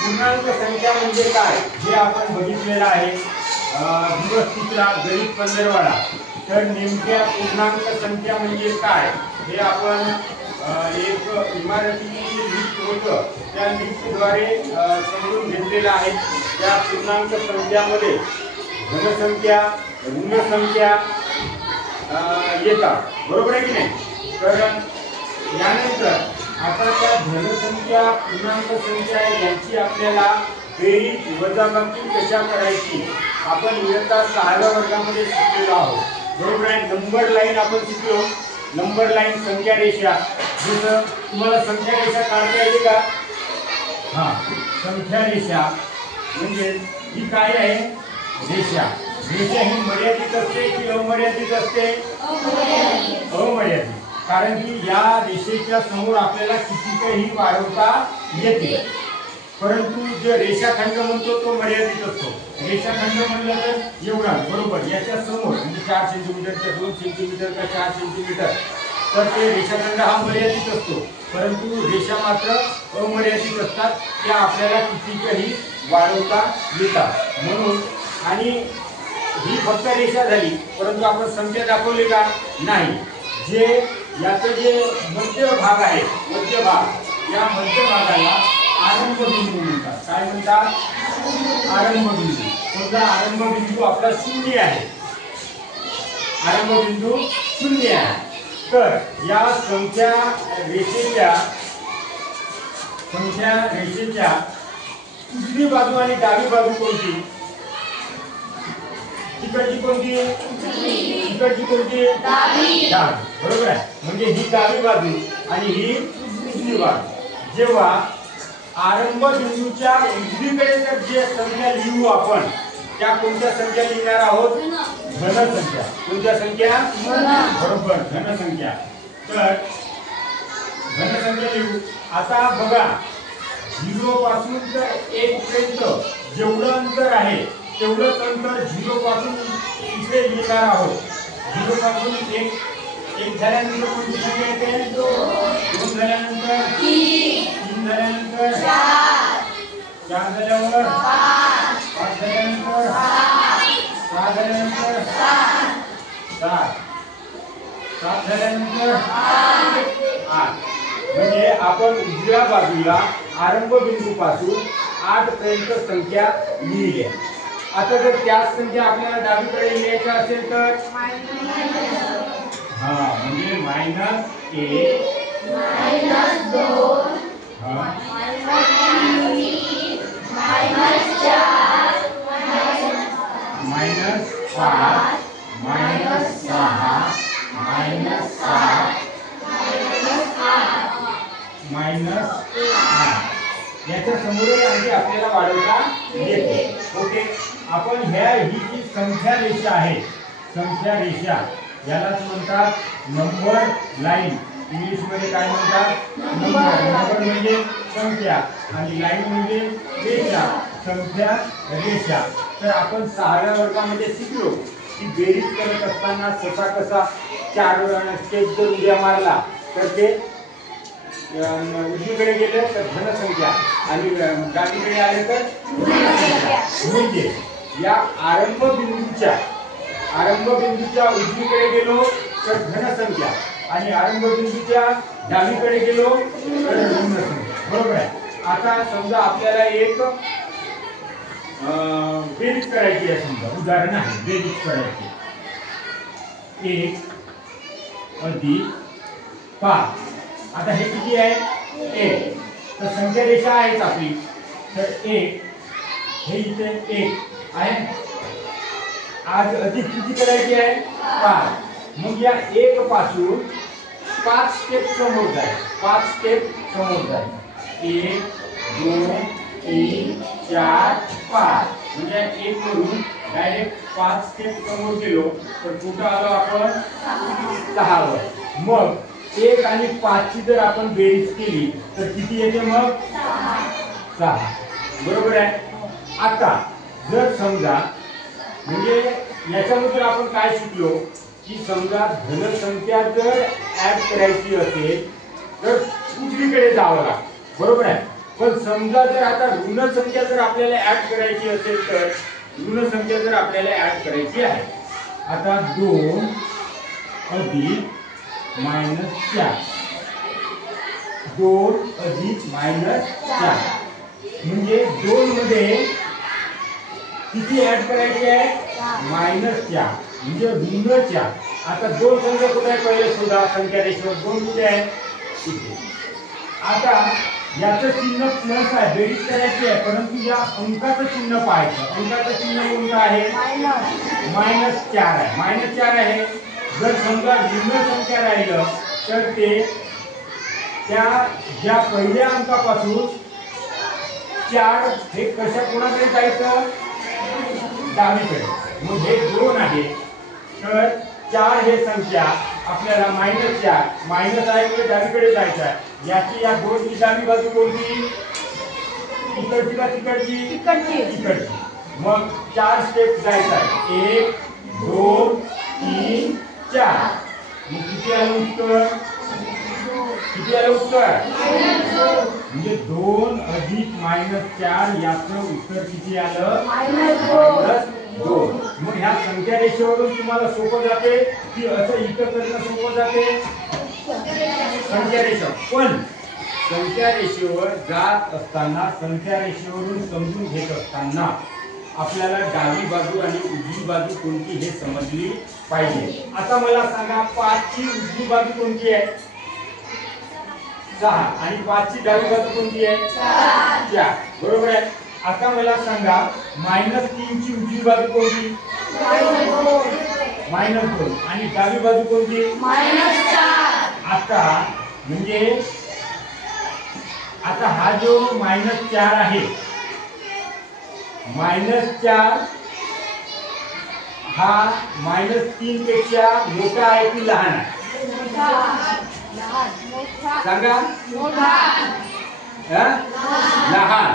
पूर्णांक संख्या म्हणजे काय हे आपण बघितलेलं आहे दिवस तिसरा गणित पंधरवाडा। तर नेमक्या पूर्णांक संख्या म्हणजे काय हे आपण एक इमारतीची लिस्ट होतं त्या लिस्टद्वारे समजून घेतलेलं आहे। त्या पूर्णांक संख्यामध्ये धनसंख्या ऋण संख्या येतात, बरोबर आहे की नाही। तर यानंतर आता त्या धनसंख्या पूर्णांक संख्या यांची आपल्याला बेरीज वजाबाकी कशा करायची आपण इयत्ता 6व्या वर्गामध्ये शिकलेलो आहोत, बरोबर आहे। नंबर लाईन आपण शिकलो, नंबर लाईन संख्या रेषा। जसं तुम्हाला संख्या रेषा काढता येते का? हां, संख्या रेषा म्हणजे ही काय आहे? रेषा। रेषा ही मर्यादित असते की अमर्यादित असते? अमर्यादित। कारण की या रेषेच्या समोर आपल्याला कितीही वाढवता येते, परंतु जो रेषाखंड म्हणतो तो मर्यादित असतो। रेषाखंड म्हणलं तर एवढा, बरोबर, याच्या समोर म्हणजे 4 सेंटीमीटर का 2 सेंटीमीटर का 4 सेंटीमीटर, तर ते रेषाखंड हा मर्यादित असतो, परंतु रेषा मात्र अमर्यादित असतात, त्या आपल्याला कितीही वाढवता येतात म्हणून। आणि ही फक्त रेषा झाली, परंतु आपण संख्या दाखवली का? नाही। जे याचं जे मध्य भाग आहे, मध्य भाग, या मध्य भागाला आरंभ बिंदू म्हणतात। काय म्हणतात? आरंभ बिंदू। समजा आरंभ बिंदू आपला 0 आहे, आरंभ बिंदू 0 आहे, तर या संख्या रेषेच्या उजवी बाजू आणि डावी बाजू कोणती? इकडची कोणती? इकडची कोणती? डावी, बरोबर आहे। म्हणजे ही डावी बाजू आणि ही उजवी बाजू। जेव्हा आरंभ बिंदूच्या उजवीकडे जर जे संख्या लिहू आपण, त्या कोणत्या संख्या लिहिणार आहोत? धनसंख्या। कोणत्या संख्या? बरोबर, धनसंख्या। तर धनसंख्या लिहू। आता बघा, 0 पासून तर 1 पर्यंत जेवढं अंतर आहे तेवढंच अंतर 0 पासून इथे लिहिणार आहोत। 0 पासून 1 झाल्यानंतर कोणती संख्या येते? 2 झाल्यानंतर 3 झाल्यानंतर 4 झाल्यावर 5 झाल्यानंतर 6 झाल्यानंतर 7 झाल्यानंतर 8। म्हणजे आपण उजव्या बाजूला आरंभ बिंदू पासून 8 पर्यंत संख्या लिहिल्या। आता जर त्याच संख्या आपल्याला डावीकडे लिहायच्या असेल तर हां, म्हणजे -1 -2 -2 याच्या समोरही आणखी आपल्याला वाढवता येते। ओके, आपण ही जी संख्या रेषा आहे, संख्या रेषा यालाच म्हणतात नंबर लाईन। इंग्लिश मध्ये काय म्हणतात? नंबर म्हणजे संख्या आणि लाईन म्हणजे रेषा, संख्या रेषा। तर आपण 6व्या वर्गामध्ये शिकलो की बेरीज करत असताना कसा 4 स्टेप जर उड्या मारला तर ते उजवीकडे गेले तर धनसंख्या आणि डावीकडे आले तर म्हणजे या आरंभ बिंदूच्या उजवीकडे गेलो तर धनसंख्या आणि आरंभ बिंदूच्या डावीकडे गेलो तर ऋण संख्या, बरोबर आहे। आता समजा आपल्याला एक बेरीज करायची आहे, समजा उदाहरण आहे, बेरीज करायची 1 + 5। आता हे किती आहे? 1। तर संख्या रेषा आहे आपली, तर 1 हे इथे 1 आहे, आज अधिक किती करायची आहे? 5। मग या 1 पासून 5 स्टेप समोर जाईल, 5 स्टेप समोर जाईल। 1 2 3 4 5 म्हणजे 1 वरून डायरेक्ट 5 स्टेप समोर गेलो तर कुठं आलो आपण? 6 वर। मग 1 आणि 5 ची जर आपण बेरीज केली तर किती येते? मग 6, बरोबर आहे। आता जर समजा म्हणजे याच्यामध्ये आपण काय शिकलो की समजा धनसंख्या जर ऍड करायची असेल तर उजवीकडे जावं लागतं, बरोबर आहे। पण समजा जर आता ऋण संख्या जर आपल्याला ऍड करायची असेल तर ऋण संख्या जर आपल्याला ऍड करायची आहे, आता 2 अधिक -4, 2 अधिक -4 म्हणजे 2 मध्ये किती ऍड करायचे आहे? -4 म्हणजे ऋण 4. आता 2 संख्या कुठे आहे पहिले शोधा. संख्या रेषेवर 2 कुठे आहे? इथे. आता याचं चिन्ह प्लस आहे, बेरीज करायची आहे, परंतु या अंकाचं चिन्ह पाहायचं. अंकाचं चिन्ह कोणतं आहे? -4 आहे. -4 आहे. जर समजा ऋण संख्या राहिलं तर ते त्या ज्या पहिल्या अंकापासून 4 हे कशा कोणाकडे जायचं? डावीकडे. मग हे 2 आहे तर 4 हे संख्या आपल्याला -4 मायनस आहे म्हणजे डावीकडे जायचं आहे. याची या 2 ची डावी बाजू कोणती? इकडची का तिकडची? इकडची. मग 4 स्टेप जायचं आहे. 1 2 3 4. मग किती आलं उत्तर? किती आलं उत्तर? म्हणजे 2 अधिक -4 याचं उत्तर किती आलं? -2. मग ह्या संख्या रेषेवरून तुम्हाला सोपं जाते की असं इथं करणं सोपं जाते? संख्या रेषा. पण संख्या रेषेवर जात असताना, संख्या रेषेवरून समजून घेत असताना आपल्याला डावी बाजू आणि उजवी बाजू कोणती हे समजली पाहिजे. आता मला सांगा 5 ची उजवी बाजू कोणती आहे? 6 आणि 5 ची डावी बाजू कोणती आहे? 4. बरोबर आहे. आता मला सांगा -3 ची उजवी बाजू कोणती? -2 आणि डावी बाजू कोणती? -4. आता म्हणजे आता हा जो -4 आहे, -4 हा -3 पेक्षा मोठा आहे की लहान आहे? सांगा. लहान.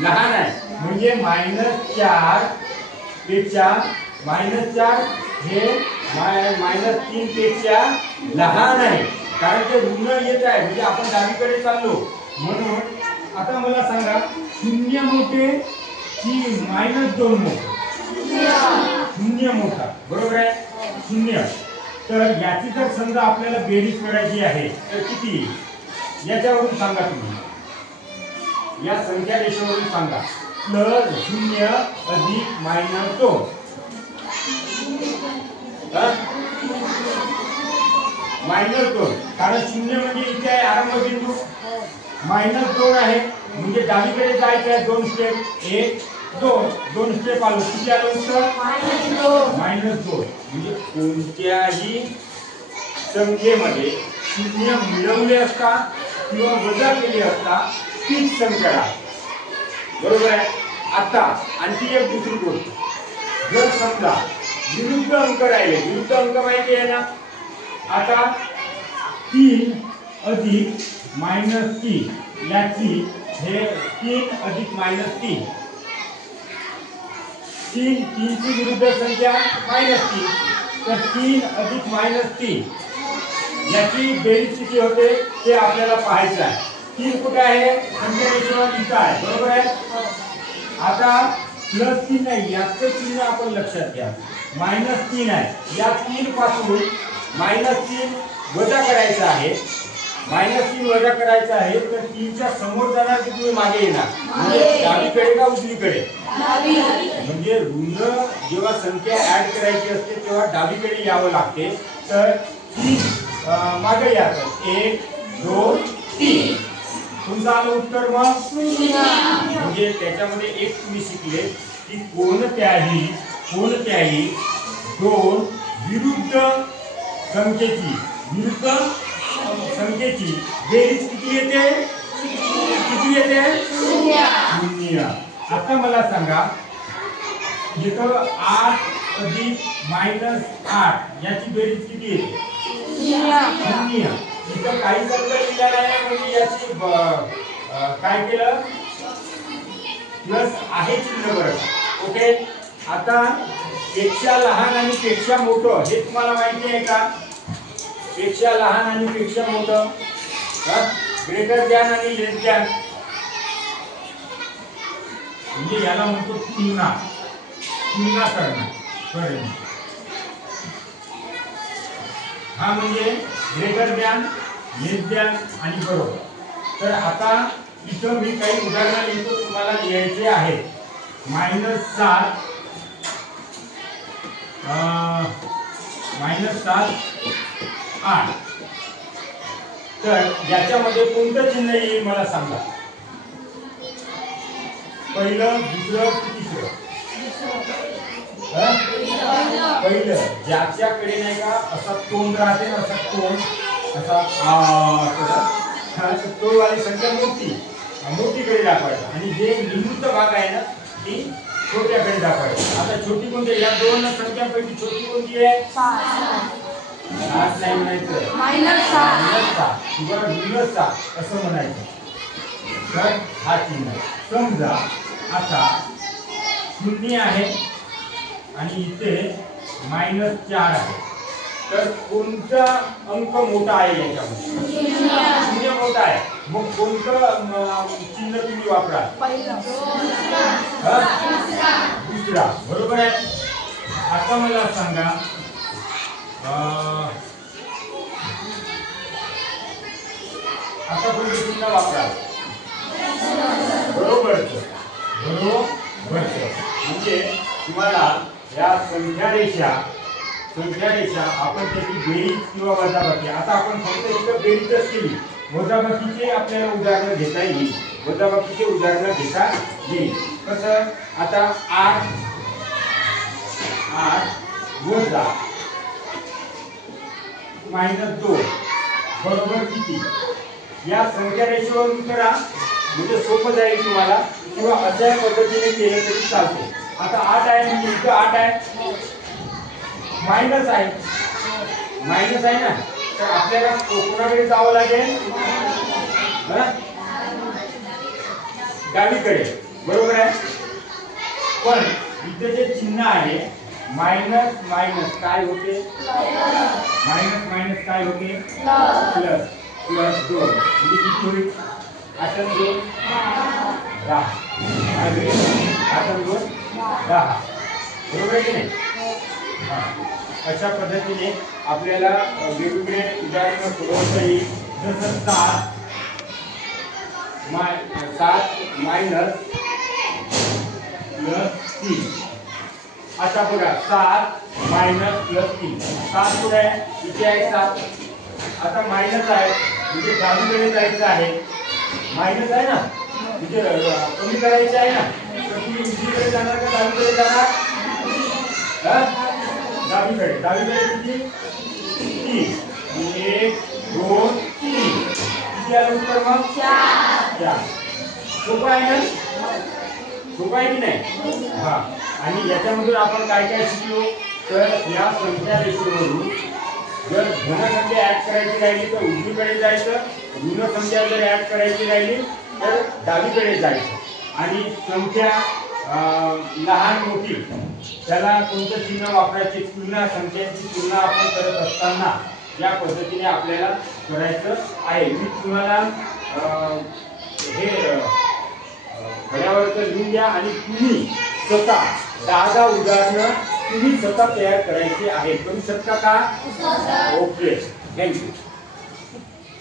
लहान आहे. म्हणजे -4 पेक्षा -4 हे -3 पेक्षा लहान आहे, कारण ते ऋण येत आहे म्हणजे आपण डावीकडे चाललो. म्हणून आता मला सांगा 0 मोठे की -2 मोठे? 0 मोठा. बरोबर आहे. 0. तर याची जर समजा आपल्याला बेरीज करायची आहे तर किती? याच्यावरून सांगा तुम्ही. या संख्या रेषेवरून सांगा. +0 अधिक -2. -2 कारण 0 म्हणजे इथे आहे आरंभ बिंदू. -2 आहे म्हणजे डावीकडे जायचं आहे 2 स्टेप. 1 2 2 स्टेप आलो. किती आलं उत्तर? -2. म्हणजे कोणत्याही संख्येमध्ये 0 मिळवले असता किंवा वजा केले असता तीच संख्या राहते. बरोबर आहे. आता आणखी एक दुसरी गोष्ट. जर समजा विरुद्ध अंक राहिले, विरुद्ध अंक माहिती आहे ना? आता 3 अधिक -3 याची हे 3 अधिक -3 3 ची विरुद्ध संख्या -3. तर 3 अधिक -3 याची बेरीज किती होते ते आपल्याला पाहायचं आहे. 3 कुठे आहे? संख्या रेषेवर इथं आहे. बरोबर आहे. आता +3 नाही, याचं चिन्ह आपण लक्षात घ्या. -3 आहे. या 3 पासून -3 वजा करायचं आहे. -3 वजा करायचं आहे तर 3 च्या समोर जाणार की तुम्ही मागे येणार? म्हणजे डावीकडे का उजवीकडे? म्हणजे ऋण जेव्हा संख्या ऍड करायची असते तेव्हा डावीकडे यावं लागते. तर 3 मागे यायचं. 1 2 3. तुमचं आलं उत्तर. मग म्हणजे त्याच्यामध्ये एक तुम्ही शिकले की कोणत्याही 2 विरुद्ध संख्येची बेरीज किती येते? 0. आता मला सांगा इथं 8 अधिक -8 याची बेरीज किती येते? 0. इथं काही संख्या दिल्या नाही म्हणजे याची काय केलं? प्लस आहे चिन्ह. बरं. ओके. आता पेक्षा लहान आणि पेक्षा मोठं हे तुम्हाला माहिती आहे का? पेक्षा लहान आणि पेक्षा मोठं, ग्रेटर दॅन आणि लेस दॅन. म्हणजे याला म्हणतो तुलना करणं. हा म्हणजे ग्रेटर दॅन, लेस दॅन आणि बरोबर. तर आता इथं मी काही उदाहरणं लिहितो, तुम्हाला लिहायचे आहेत. -7 -8. तर याच्यामध्ये कोणतं चिन्ह येईल मला सांगा. पहिलं, दुसरं, तिसरं? पहिलं, ज्याच्याकडे नाही का असा तोंड राहते ना, असा तोंड असा तो वाली संख्या मोठीकडे दाखवायचा आणि जे निवृत्त भाग आहे ना ती छोट्याकडे दाखवायची. आता छोटी कोणती? या दोन संख्यांपैकी छोटी कोणती आहे? 8 नाही म्हणायचं, -7 किंवा -7 असं म्हणायचं. तर हा चिन्ह समजा आता 0 आहे आणि इथे -4 आहे. तर कोणता अंक मोठा आहे याच्यामध्ये? 0 मोठा आहे. मग कोणतं चिन्ह तुम्ही वापरा? दुसरा. बरोबर आहे. आता मला सांगा आता कोणतं चिन्ह वापरा? बरोबर. म्हणजे तुम्हाला या संख्या रेषा आपण त्याची बेरीज किंवा वजाबाकी, आता आपण फक्त इथं बेरीजच केली, वजाबाकीचे आपल्याला उदाहरण घेता येईल. कसं? आता 8 वजा -2 बरोबर किती? या संख्या रेषेवरून करा म्हणजे सोपं जाईल तुम्हाला, किंवा अशा पद्धतीने केलं तरी चालते. आता 8 आहे म्हणजे इथं 8 आहे, मायनस आहे ना, तर आपल्याला कोणाकडे जावं लागेल? डावीकडे. बरोबर आहे. पण इथे जे चिन्ह आहे मायनस मायनस काय होते? मायनस काय होते? प्लस 2 म्हणजे किती होईल? 8 आणि 2 10. 8 आणि 2 10. बरोबर आहे की नाही? अशा पद्धतीने आपल्याला वेगवेगळे उदाहरण सोडवता येईल. जसं 7 मायनस +3. आता बघा 7 मायनस +3. 7 कुठे आहे? इथे आहे 7. आता मायनस आहे म्हणजे डावीकडे जायचं आहे. मायनस आहे ना, इथे कमी करायचे आहे ना, तर तुम्ही उजवीकडे जाणार का डावीकडे जाणार? डावीकडे किती? 3. 1 2 3. किती आलं उत्तर मग? 4. सोपं आहे ना? सोपं आहे की नाही? हा. आणि याच्यामधून आपण काय काय शिकलो? तर या संख्या रेषेवरून जर धन संख्या ऍड करायची राहिली तर उजवीकडे जायचं, ऋण संख्या जर ऍड करायची राहिली तर डावीकडे जायचं. आणि संख्या लहान मोठी त्याला कोणतं चिन्ह वापरायचे? तुलना. संख्यांची तुलना आपण करत असताना या पद्धतीने आपल्याला करायचं आहे. मी तुम्हाला हे घड्यावरचं लिहून द्या आणि तुम्ही स्वतः 10 उदाहरणं तुम्ही स्वतः तयार करायची आहेत. करू शकता का? Okay, thank you.